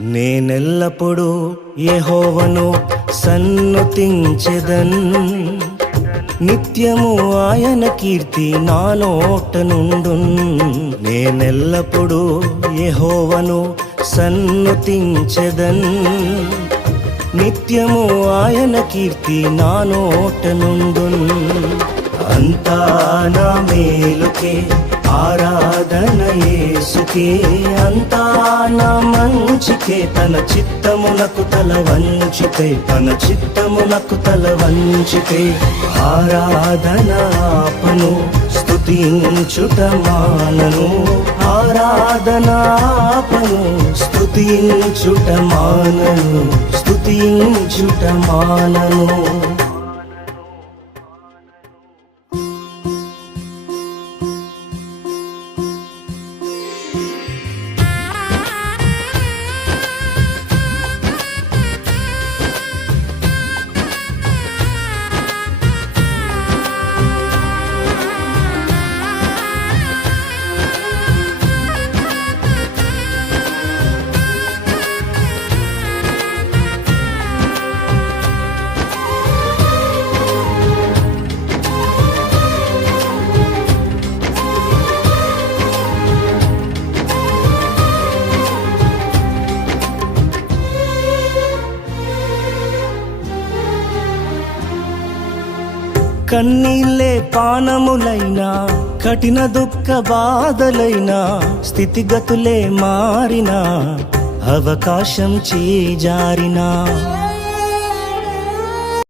నేనెల్లప్పుడూ యెహోవాను సన్నుతించెదన్, నిత్యము ఆయన కీర్తి నా నోట నుండున్. నేనెల్లప్పుడూ యెహోవాను సన్నుతించెదన్, నిత్యము ఆయన కీర్తి నా నోట నుండున్. అంతా నా మేలుకే ఆరాధన యేసుకే, అంతా నా మంచికే, తన చిత్తమునకు తల వంచితే, తన చిత్తమునకు తల వంచితే. ఆరాధన ఆపను, స్తుతించుట మానను, ఆరాధన ఆపను, స్తుతించుట మానను, స్తుతించుట మానను. కన్నీళ్ళే పానములైనా, కఠిన దుఃఖ బాధలైనా, స్థితిగతులే మారినా, అవకాశం చేజారినా,